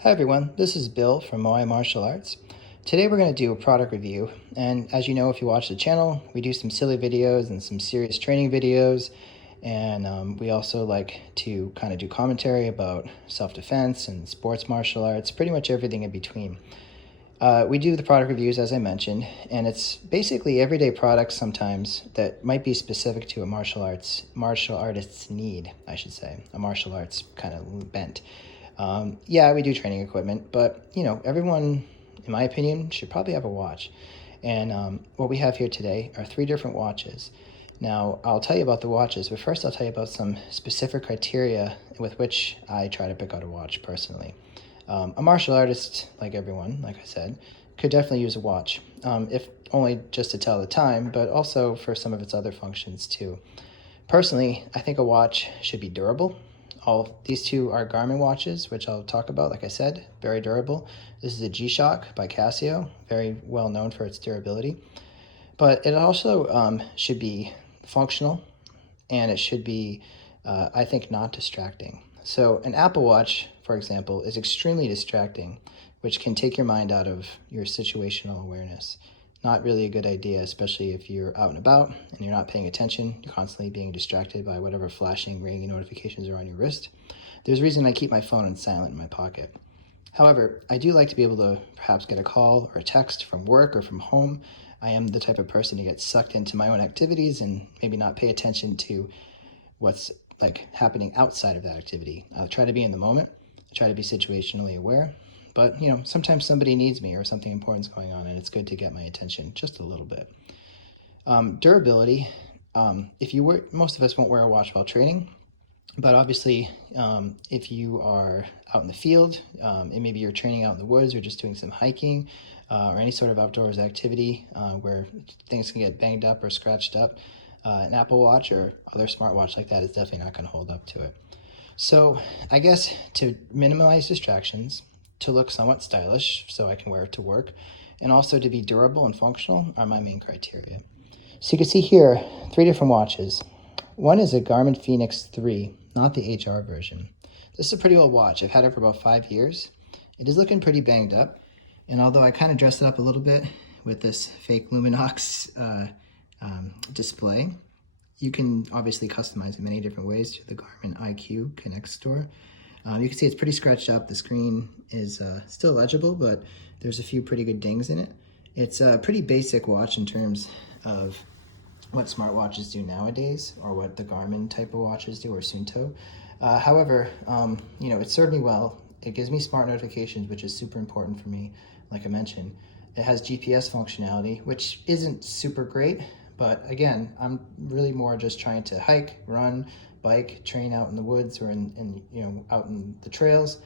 Hi everyone, this is Bill from Moai Martial Arts. Today we're going to do a product review, and as you know, if you watch the channel, we do some silly videos and some serious training videos, and we also like to kind of do commentary about self-defense and sports martial arts, pretty much everything in between. We do the product reviews, as I mentioned, and it's basically everyday products sometimes that might be specific to a martial artist's need, I should say, a martial arts kind of bent. Yeah, we do training equipment, but everyone, in my opinion, should probably have a watch. And what we have here today are 3 different watches. Now, I'll tell you about the watches, but first I'll tell you about some specific criteria with which I try to pick out a watch personally. A martial artist, like everyone, like I said, could definitely use a watch, if only just to tell the time, but also for some of its other functions too. Personally, I think a watch should be durable. These 2 are Garmin watches, which I'll talk about, like I said, very durable. This is a G-Shock by Casio, very well known for its durability. But it also should be functional, and it should be, I think, not distracting. So an Apple Watch, for example, is extremely distracting, which can take your mind out of your situational awareness. Not really a good idea, especially if you're out and about and you're not paying attention. You're constantly being distracted by whatever flashing, ringing notifications are on your wrist. There's a reason I keep my phone on silent in my pocket. However, I do like to be able to perhaps get a call or a text from work or from home. I am the type of person to get sucked into my own activities and maybe not pay attention to what's happening outside of that activity. I try to be in the moment. I try to be situationally aware. But, sometimes somebody needs me or something important's going on, and it's good to get my attention just a little bit. Durability. Most of us won't wear a watch while training, but obviously, if you are out in the field, and maybe you're training out in the woods or just doing some hiking or any sort of outdoors activity where things can get banged up or scratched up, an Apple Watch or other smartwatch like that is definitely not going to hold up to it. So I guess to minimize distractions, to look somewhat stylish so I can wear it to work, and also to be durable and functional are my main criteria. So you can see here 3 different watches. One is a Garmin Fenix 3, not the HR version. This is a pretty old watch. I've had it for about 5 years. It is looking pretty banged up, and although I kind of dressed it up a little bit with this fake Luminox display, you can obviously customize it many different ways through the Garmin IQ Connect store. You can see it's pretty scratched up. The screen is still legible, but there's a few pretty good dings in it. It's a pretty basic watch in terms of what smartwatches do nowadays, or what the Garmin type of watches do, or Suunto. However, it served me well. It gives me smart notifications, which is super important for me, like I mentioned. It has GPS functionality, which isn't super great, but again, I'm really more just trying to hike, run, bike, train out in the woods or out in the trails.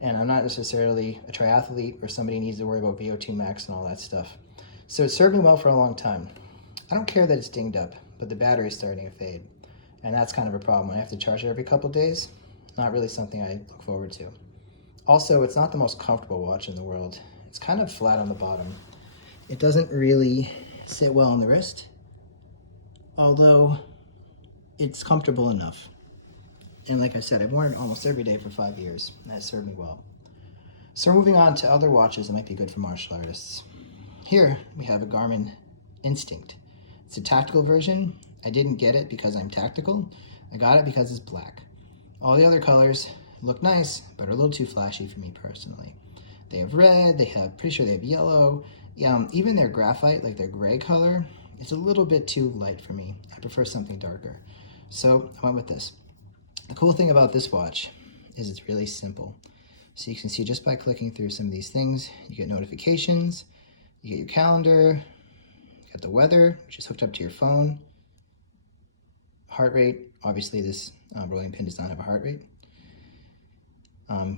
And I'm not necessarily a triathlete or somebody who needs to worry about VO2 max and all that stuff. So it served me well for a long time. I don't care that it's dinged up, but the battery's starting to fade. And that's kind of a problem. I have to charge it every couple days. Not really something I look forward to. Also, it's not the most comfortable watch in the world. It's kind of flat on the bottom. It doesn't really sit well on the wrist, although it's comfortable enough. And like I said, I've worn it almost every day for 5 years, and that served me well. So we're moving on to other watches that might be good for martial artists. Here we have a Garmin Instinct. It's a tactical version. I didn't get it because I'm tactical. I got it because it's black. All the other colors look nice, but are a little too flashy for me personally. They have red, pretty sure they have yellow. Even their graphite, like their gray color, it's a little bit too light for me. I prefer something darker. So I went with this. The cool thing about this watch is it's really simple. So you can see just by clicking through some of these things, you get notifications, you get your calendar, you got the weather, which is hooked up to your phone, heart rate. Obviously this rolling pin does not have a heart rate.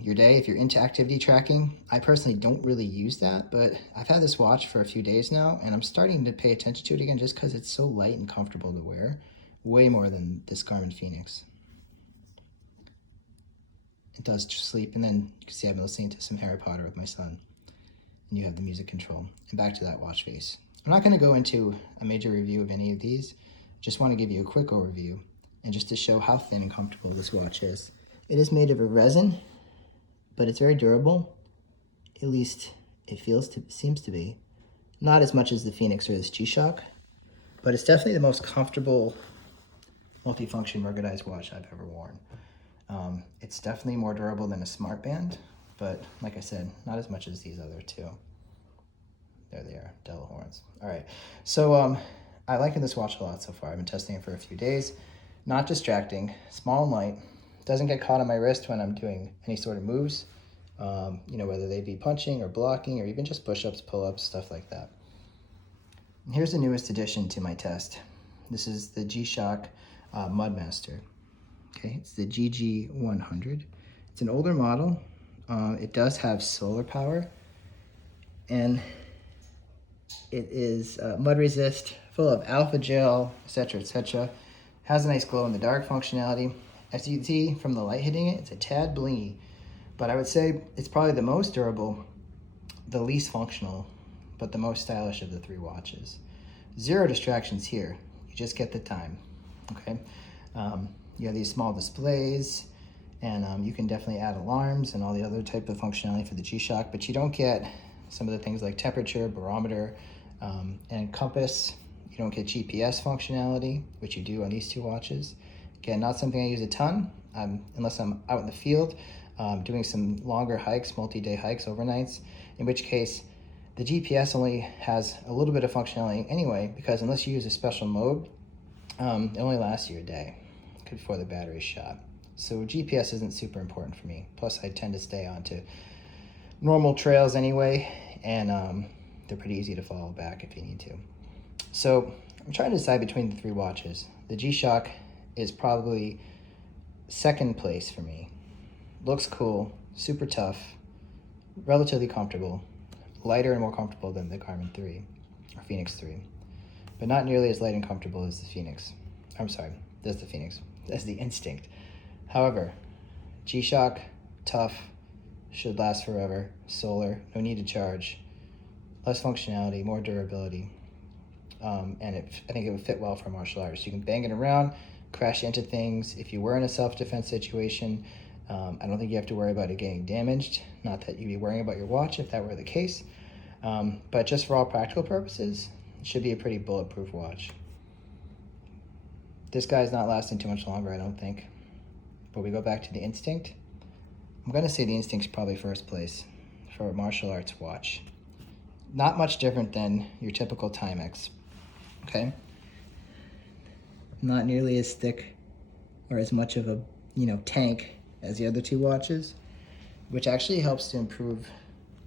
Your day, if you're into activity tracking. I personally don't really use that, but I've had this watch for a few days now, and I'm starting to pay attention to it again just because it's so light and comfortable to wear, way more than this Garmin Fenix. It does sleep, and then you can see I've been listening to some Harry Potter with my son, and you have the music control. And back to that watch face. I'm not going to go into a major review of any of these. Just want to give you a quick overview, and just to show how thin and comfortable this watch is. It is made of a resin, but it's very durable. At least it seems to be. Not as much as the Fenix or this G-Shock, but it's definitely the most comfortable multifunction ruggedized watch I've ever worn. It's definitely more durable than a smart band, but like I said, not as much as these other two. There they are, Delahorns. All right, so I like this watch a lot so far. I've been testing it for a few days. Not distracting, small and light. Doesn't get caught on my wrist when I'm doing any sort of moves, you know, whether they be punching or blocking or even just push-ups, pull-ups, stuff like that. And here's the newest addition to my test. This is the G-Shock Mudmaster. Okay, it's the GG100. It's an older model. It does have solar power, and it is mud resist, full of alpha gel, etc., etc. Has a nice glow in the dark functionality. As you can see from the light hitting it, it's a tad blingy, but I would say it's probably the most durable, the least functional, but the most stylish of the three watches. Zero distractions here. You just get the time. Okay. You have these small displays, and you can definitely add alarms and all the other type of functionality for the G-Shock, but you don't get some of the things like temperature, barometer, and compass. You don't get GPS functionality, which you do on these two watches. Again, not something I use a ton, unless I'm out in the field doing some longer hikes, multi-day hikes, overnights, in which case the GPS only has a little bit of functionality anyway, because unless you use a special mode, it only lasts you a day before the battery's shot. So GPS isn't super important for me. Plus, I tend to stay onto normal trails anyway, and they're pretty easy to follow back if you need to. So I'm trying to decide between the three watches. The G-Shock is probably second place for me. Looks cool, super tough, relatively comfortable, lighter and more comfortable than the Garmin 3 or Fenix 3, but not nearly as light and comfortable as the Fenix. I'm sorry, that's the Fenix. That's the Instinct. However, G-Shock, tough, should last forever, solar, no need to charge, less functionality, more durability, and I think it would fit well for martial arts. You can bang it around, crash into things. If you were in a self-defense situation, I don't think you have to worry about it getting damaged. Not that you'd be worrying about your watch if that were the case, but just for all practical purposes, it should be a pretty bulletproof watch. This guy's not lasting too much longer, I don't think. But we go back to the Instinct. I'm gonna say the Instinct's probably first place for a martial arts watch. Not much different than your typical Timex, okay? Not nearly as thick or as much of a, tank as the other two watches, which actually helps to improve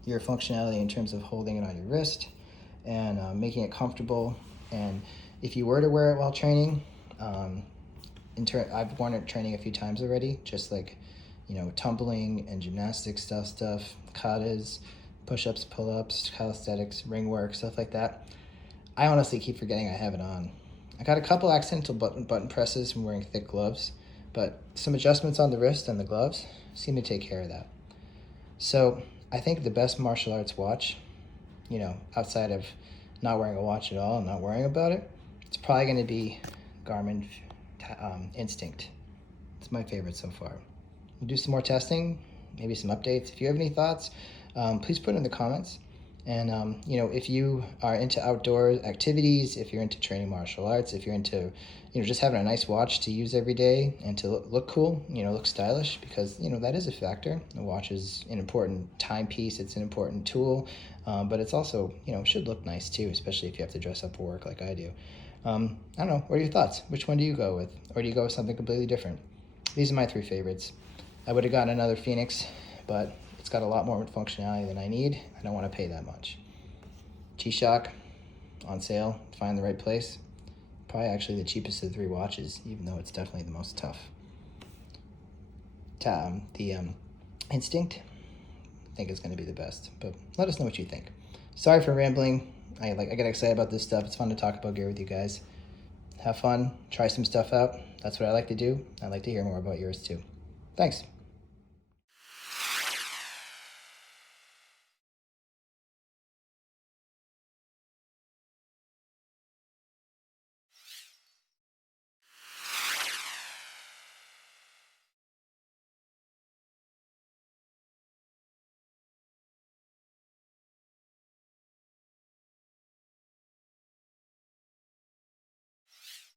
your functionality in terms of holding it on your wrist and making it comfortable. And if you were to wear it while training, I've worn it training a few times already, just like, tumbling and gymnastics style stuff, katas, push-ups, pull-ups, calisthenics, ring work, stuff like that. I honestly keep forgetting I have it on. I got a couple accidental button presses from wearing thick gloves, but some adjustments on the wrist and the gloves seem to take care of that. So I think the best martial arts watch, outside of not wearing a watch at all and not worrying about it, it's probably going to be Garmin Instinct. It's my favorite so far. We'll do some more testing, maybe some updates. If you have any thoughts, please put it in the comments. And, if you are into outdoor activities, if you're into training martial arts, if you're into, just having a nice watch to use every day and to look cool, look stylish, because, that is a factor. The watch is an important timepiece. It's an important tool, but it's also, should look nice too, especially if you have to dress up for work like I do. I don't know. What are your thoughts? Which one do you go with? Or do you go with something completely different? These are my three favorites. I would have gotten another Fenix, but it's got a lot more functionality than I need. I don't want to pay that much. G-Shock on sale, find the right place. Probably actually the cheapest of the three watches, even though it's definitely the most tough. The Instinct, I think it's going to be the best, but let us know what you think. Sorry for rambling. I get excited about this stuff. It's fun to talk about gear with you guys. Have fun, try some stuff out. That's what I like to do. I'd like to hear more about yours too. Thanks.